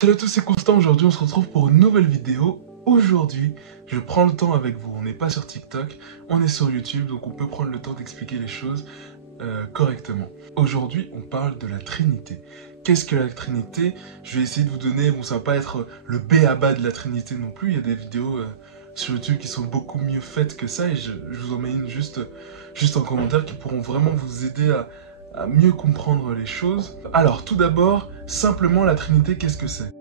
Salut à tous, c'est Constant. Aujourd'hui, on se retrouve pour une nouvelle vidéo. Aujourd'hui, je prends le temps avec vous. On n'est pas sur TikTok, on est sur YouTube, donc on peut prendre le temps d'expliquer les choses correctement. Aujourd'hui, on parle de la Trinité. Qu'est-ce que la Trinité? Je vais essayer de vous donner, bon, ça va pas être le b.a.-ba de la Trinité non plus. Il y a des vidéos sur YouTube qui sont beaucoup mieux faites que ça, et je vous en mets une juste en commentaire qui pourront vraiment vous aider à mieux comprendre les choses. Alors, tout d'abord, simplement la Trinité, qu'est-ce que c'est?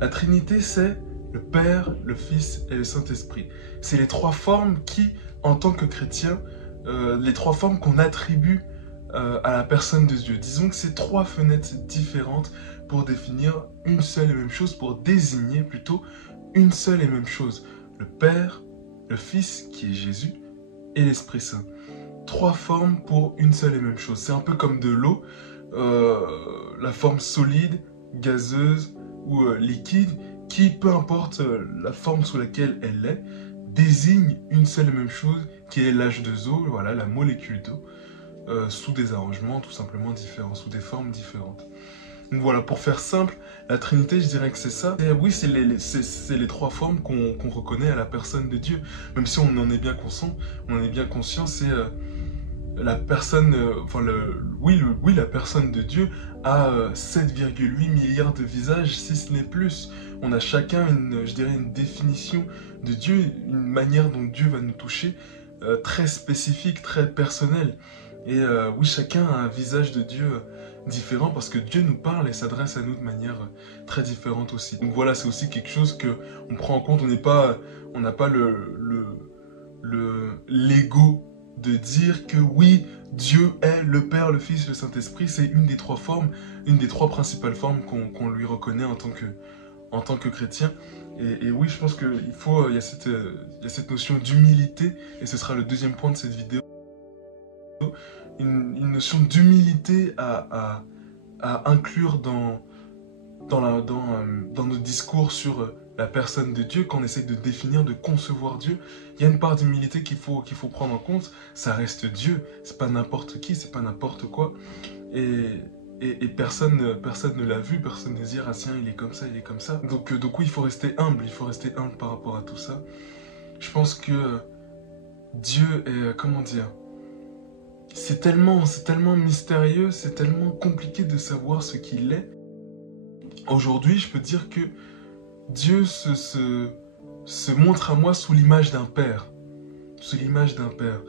La Trinité, c'est le Père, le Fils et le Saint-Esprit. C'est les trois formes qui, en tant que chrétien, les trois formes qu'on attribue à la personne de Dieu. Disons que c'est trois fenêtres différentes pour définir une seule et même chose, pour désigner plutôt une seule et même chose. Le Père, le Fils, qui est Jésus, et l'Esprit Saint. Trois formes pour une seule et même chose. C'est un peu comme de l'eau, la forme solide, gazeuse ou liquide, qui, peu importe la forme sous laquelle elle est, désigne une seule et même chose, qui est l'H2O, voilà, la molécule d'eau, sous des arrangements tout simplement différents, sous des formes différentes. Donc voilà, pour faire simple, la Trinité, je dirais que c'est ça. Et oui, c'est les trois formes qu'on reconnaît à la personne de Dieu. Même si on en est bien conscient, c'est la personne, la personne de Dieu a 7,8 milliards de visages, si ce n'est plus. On a chacun une définition de Dieu, une manière dont Dieu va nous toucher, très spécifique, très personnelle. Et oui, chacun a un visage de Dieu différent parce que Dieu nous parle et s'adresse à nous de manière très différente aussi. Donc voilà, c'est aussi quelque chose que on prend en compte. On n'a pas l'ego de dire que oui, Dieu est le Père, le Fils, le Saint-Esprit. C'est une des trois formes, une des trois principales formes qu'on lui reconnaît en tant que chrétien. Et oui, je pense il y a cette notion d'humilité, et ce sera le deuxième point de cette vidéo. Une notion d'humilité à inclure dans nos discours sur la personne de Dieu, quand on essaie de définir, de concevoir Dieu. Il y a une part d'humilité qu'il faut prendre en compte. Ça reste Dieu, c'est pas n'importe qui, c'est pas n'importe quoi. Et personne ne l'a vu, personne ne dit, ah tiens, il est comme ça, il est comme ça. Donc oui, il faut rester humble par rapport à tout ça. Je pense que Dieu est, comment dire, c'est tellement mystérieux, c'est tellement compliqué de savoir ce qu'il est. Aujourd'hui, je peux dire que Dieu se montre à moi sous l'image d'un père. Sous l'image d'un père.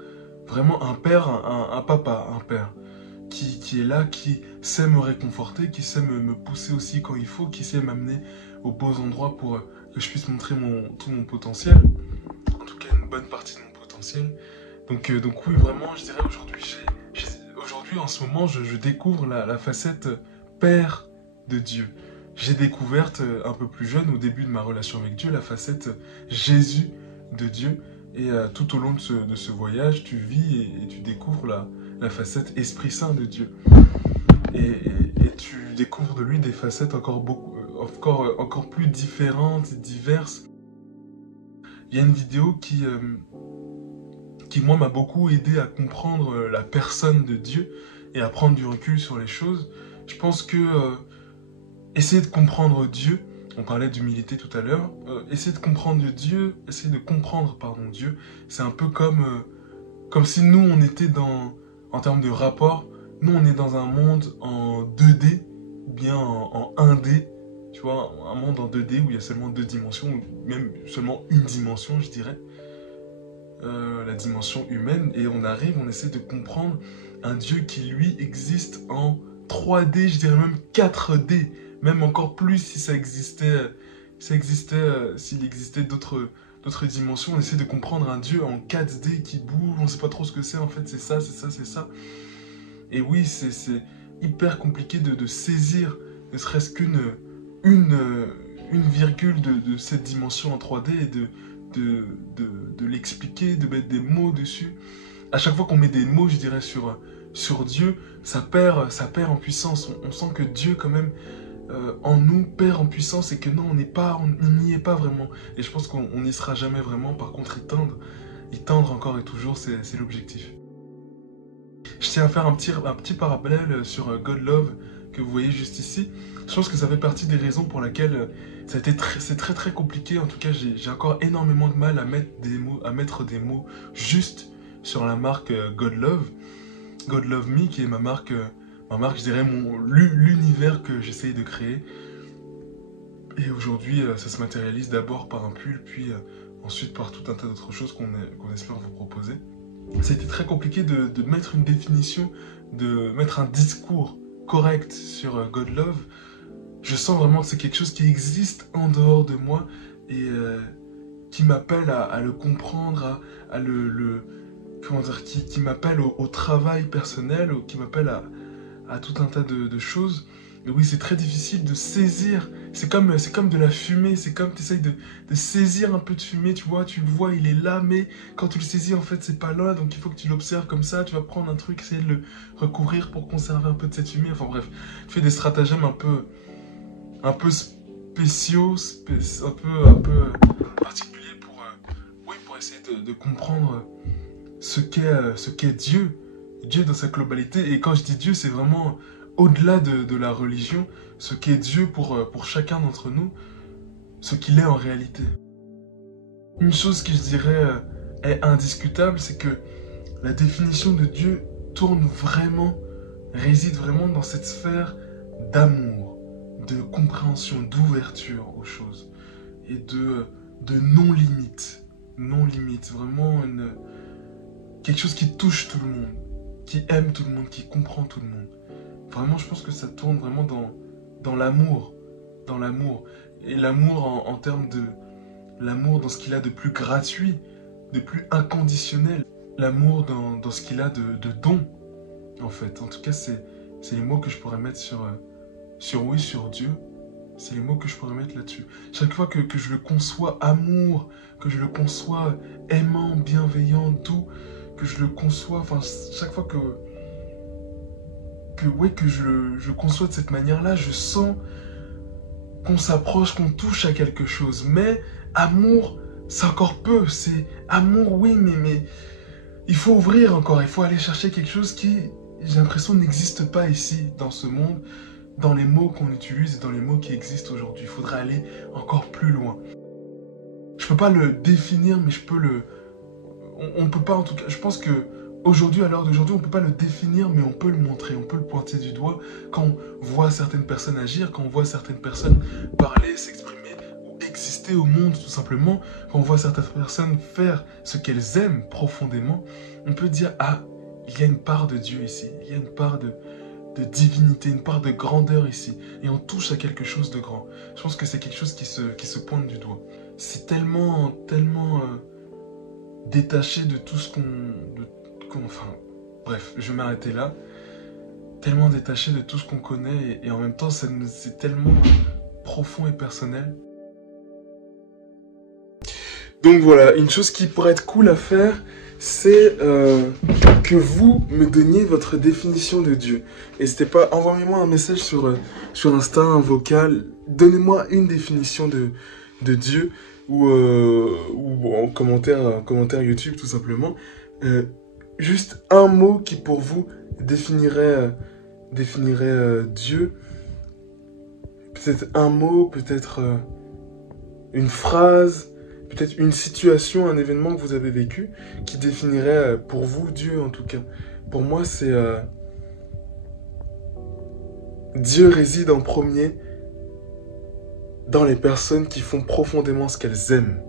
Vraiment un père, un papa, un père. Qui est là, qui sait me réconforter, qui sait me pousser aussi quand il faut, qui sait m'amener aux beaux endroits pour que je puisse montrer tout mon potentiel. En tout cas, une bonne partie de mon potentiel. Donc oui, vraiment, je dirais aujourd'hui, en ce moment, je découvre la facette père de Dieu. J'ai découverte un peu plus jeune, au début de ma relation avec Dieu, la facette Jésus de Dieu. Et tout au long de ce voyage, tu vis et tu découvres la facette Esprit Saint de Dieu. Et tu découvres de lui des facettes encore plus différentes et diverses. Il y a une vidéo qui moi, m'a beaucoup aidé à comprendre la personne de Dieu et à prendre du recul sur les choses. Je pense que essayer de comprendre Dieu, on parlait d'humilité tout à l'heure, essayer de comprendre Dieu, Dieu, c'est un peu comme si nous, on était en termes de rapport, nous, on est dans un monde en 2D, ou bien en 1D, tu vois, un monde en 2D où il y a seulement deux dimensions, ou même seulement une dimension, je dirais. La dimension humaine, et on essaie de comprendre un Dieu qui lui existe en 3D, je dirais même 4D, même encore plus si s'il existait d'autres dimensions. On essaie de comprendre un Dieu en 4D qui bouge, on sait pas trop ce que c'est, en fait c'est ça. Et oui, c'est hyper compliqué de saisir ne serait-ce une virgule de cette dimension en 3D et de l'expliquer, de mettre des mots dessus. À chaque fois qu'on met des mots, je dirais, sur Dieu, ça perd en puissance. On sent que Dieu, quand même, en nous, perd en puissance et que non, on n'y est pas vraiment. Et je pense qu'on n'y sera jamais vraiment. Par contre, y tendre encore et toujours, c'est l'objectif. Je tiens à faire un petit parallèle sur God Love que vous voyez juste ici, je pense que ça fait partie des raisons pour lesquelles c'est très compliqué. En tout cas, j'ai encore énormément de mal à mettre des mots justes sur la marque God Love Me, qui est ma marque, je dirais, l'univers que j'essaye de créer. Et aujourd'hui, ça se matérialise d'abord par un pull, puis ensuite par tout un tas d'autres choses qu'on espère vous proposer. C'était très compliqué de mettre une définition, de mettre un discours correct sur God Love. Je sens vraiment que c'est quelque chose qui existe en dehors de moi et qui m'appelle à le comprendre, comment dire, qui m'appelle au travail personnel, qui m'appelle à tout un tas de choses. Et oui, c'est très difficile de saisir, c'est comme de la fumée, c'est comme tu essayes de saisir un peu de fumée, tu vois, tu le vois, il est là, mais quand tu le saisis, en fait, c'est pas là, donc il faut que tu l'observes comme ça, tu vas prendre un truc, essayer de le recouvrir pour conserver un peu de cette fumée, enfin bref, tu fais des stratagèmes un peu spéciaux, un peu particuliers pour essayer de comprendre ce qu'est Dieu dans sa globalité. Et quand je dis Dieu, c'est vraiment au-delà de la religion, ce qu'est Dieu pour chacun d'entre nous, ce qu'il est en réalité. Une chose que je dirais est indiscutable, c'est que la définition de Dieu réside vraiment dans cette sphère d'amour, de compréhension, d'ouverture aux choses et de non-limite. Non-limite, vraiment quelque chose qui touche tout le monde, qui aime tout le monde, qui comprend tout le monde. Vraiment, je pense que ça tourne vraiment dans l'amour. Dans l'amour. Et l'amour en termes de... L'amour dans ce qu'il a de plus gratuit, de plus inconditionnel. L'amour dans ce qu'il a de don, en fait. En tout cas, c'est les mots que je pourrais mettre sur Dieu. C'est les mots que je pourrais mettre là-dessus. Chaque fois que je le conçois amour, que je le conçois aimant, bienveillant, doux, que je le conçois, enfin, chaque fois que je conçois de cette manière-là, je sens qu'on s'approche, qu'on touche à quelque chose. Mais amour, c'est encore peu. C'est amour, oui, mais il faut ouvrir encore. Il faut aller chercher quelque chose qui, j'ai l'impression, n'existe pas ici, dans ce monde, dans les mots qu'on utilise et dans les mots qui existent aujourd'hui. Il faudrait aller encore plus loin. Je peux pas le définir, mais je peux le... On peut pas, en tout cas, je pense que aujourd'hui, à l'heure d'aujourd'hui, on peut pas le définir, mais on peut le montrer, on peut le pointer du doigt quand on voit certaines personnes agir, quand on voit certaines personnes parler, s'exprimer ou exister au monde tout simplement, quand on voit certaines personnes faire ce qu'elles aiment profondément, on peut dire « Ah, il y a une part de Dieu ici, il y a une part de divinité, une part de grandeur ici, et on touche à quelque chose de grand. » Je pense que c'est quelque chose qui se pointe du doigt. C'est tellement détaché de tout ce enfin, bref, je vais m'arrêter là. Tellement détaché de tout ce qu'on connaît et en même temps, c'est tellement profond et personnel. Donc voilà, une chose qui pourrait être cool à faire, c'est que vous me donniez votre définition de Dieu. N'hésitez pas, envoyez-moi un message sur Insta, un vocal. Donnez-moi une définition de Dieu ou en commentaire YouTube tout simplement. Juste un mot qui pour vous définirait Dieu. Peut-être un mot, peut-être une phrase, peut-être une situation, un événement que vous avez vécu qui définirait pour vous Dieu en tout cas. Pour moi, c'est Dieu réside en premier dans les personnes qui font profondément ce qu'elles aiment,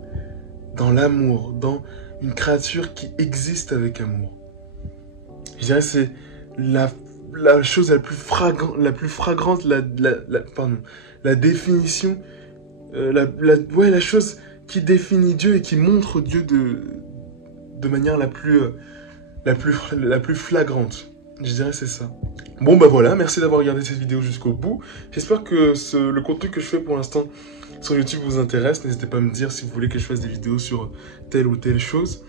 dans l'amour, dans une créature qui existe avec amour. Je dirais que c'est la chose la plus fragrante, la définition, la chose qui définit Dieu et qui montre Dieu de manière la plus flagrante. Je dirais que c'est ça. Bon bah voilà, merci d'avoir regardé cette vidéo jusqu'au bout. J'espère que le contenu que je fais pour l'instant sur YouTube vous intéresse. N'hésitez pas à me dire si vous voulez que je fasse des vidéos sur telle ou telle chose,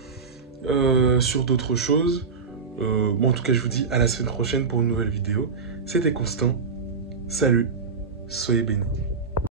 sur d'autres choses. Bon, en tout cas, je vous dis à la semaine prochaine pour une nouvelle vidéo. C'était Constant. Salut, soyez bénis.